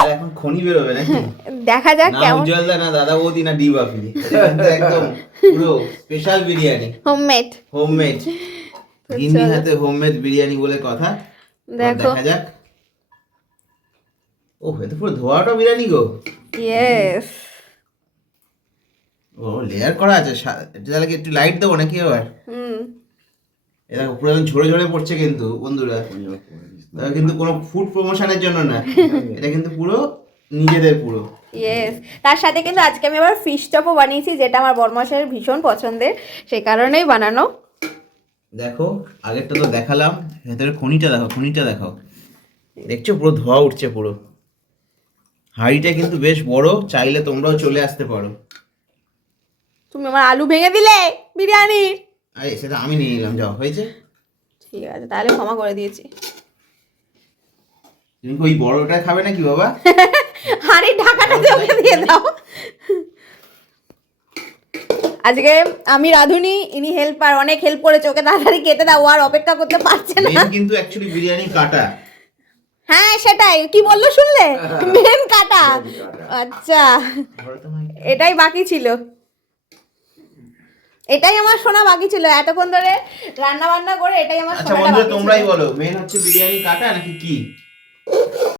তাহলে এখন খনি বেরোবে নাকি? দেখা যাক না কেমন। উজ্জ্বলদা, না দাদা বৌদি, না ডিবাফি, একদম পুরো স্পেশাল বিরিয়ানি, হোমমেড। হোমমেড, গিন্নি হাতে হোমমেড বিরিয়ানি বলে কথা। দেখো দেখা যাক। ও এটা পুরো ধোয়াটা বিরিয়ানি গো। ইয়েস। ও লেয়ার করা আছে, তাহলে কি একটু লাইট দেবো নাকি আবার? এ দেখো পুরো একদম ঝরে ঝরে পড়ছে কিন্তু বন্ধুরা, এটা কিন্তু কোনো ফুড প্রমোশনের জন্য না, এটা কিন্তু পুরো নিজেদের পুরো। ইয়েস, তার সাথে কিন্তু আজকে আমি আবার ফিশ চপও বানিয়েছি, যেটা আমার বরমশাইয়ের ভীষণ পছন্দের, সেই কারণেই বানানো। দেখো আগেরটা তো দেখালাম, ভেতরে খনিটা দেখো, খনিটা দেখো, দেখছো পুরো ধোয়া উঠছে পুরো। হাঁড়িটা কিন্তু বেশ বড়, চাইলে তোমরাও চলে আসতে পারো। তুমি আমার আলু ভেঙে দিলে বিরিয়ানি। আরে সেটা আমি নিয়ে নিলাম, যাও হয়েছে। ঠিক আছে, তাহলে ক্ষমা করে দিয়েছি। তুমি কি ওই বড়টা খাবে নাকি বাবা? হাঁড়ির ঢাকাটা দিয়ে ওকে দিয়ে দাও। আজকে আমি রাঁধুনি, ইনি হেল্পার, অনেক হেল্প করেছে ওকে, তাড়াতাড়ি খেতে দাও, ও আর অপেক্ষা করতে পারছে না। মেন কিন্তু অ্যাকচুয়ালি বিরিয়ানি কাটা। হ্যাঁ সেটাই, কি বললো শুনলে? মেন কাটা। আচ্ছা, এটাই বাকি ছিল, এটাই আমার শোনা বাকি ছিল এতক্ষণ ধরে রান্না বান্না করে, এটাই আমার আচ্ছা শোনাটা বন্ধুরা বাকি তোমরাই ছিল। বলো, মেন হচ্ছে বিরিয়ানি কাটা নাকি কি?